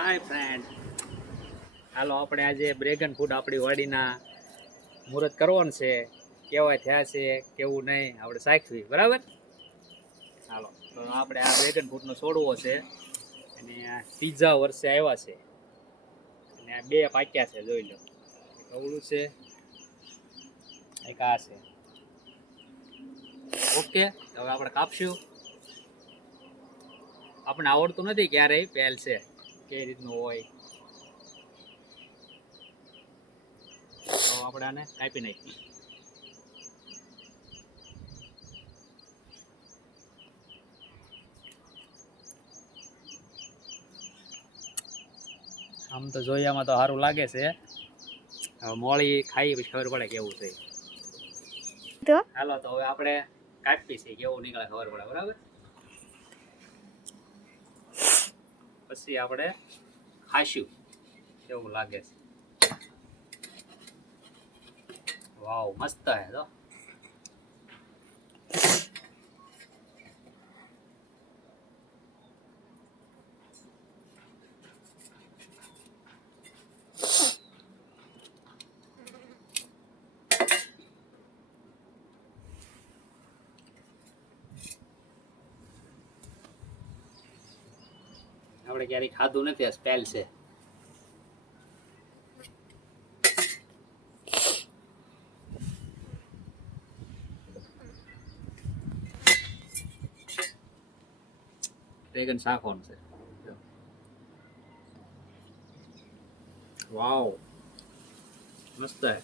હાય friend, હાલો આપણે આજે dragon fruit આપણી વાડીના મુહૂર્ત કરવાનું છે. કેવા થયા છે કેવું નહીં આપણે સાચવી, બરાબર? હાલો તો આપણે આ ડ્રેગન ફ્રૂટનો છોડવો છે અને આ ત્રીજા વર્ષે આવ્યા છે અને આ બે પાક્યા છે. જોઈ લો, એક અવળું છે, એક આ છે. ઓકે, હવે આપણે કાપશું. આપણને આવડતું નથી ક્યારેય, પહેલ છે કઈ રીતનું હોય, તો આપણે આને કાપી નાખીએ. આમ તો જોયામાં તો સારું લાગે છે, હવે મોળી ખાઈ પછી ખબર પડે કેવું છે. તો હાલો તો હવે આપણે કાપી છે, કેવું નીકળે ખબર પડે, બરાબર? પછી આપણે ખાશું કેવું લાગે છે. વાવ, મસ્ત હે તો. આપણે ક્યારેય ખાધું નથી, આ સ્પેલ છે. ડ્રેગન શાકવાનું છે. વાવ, મસ્ત હે.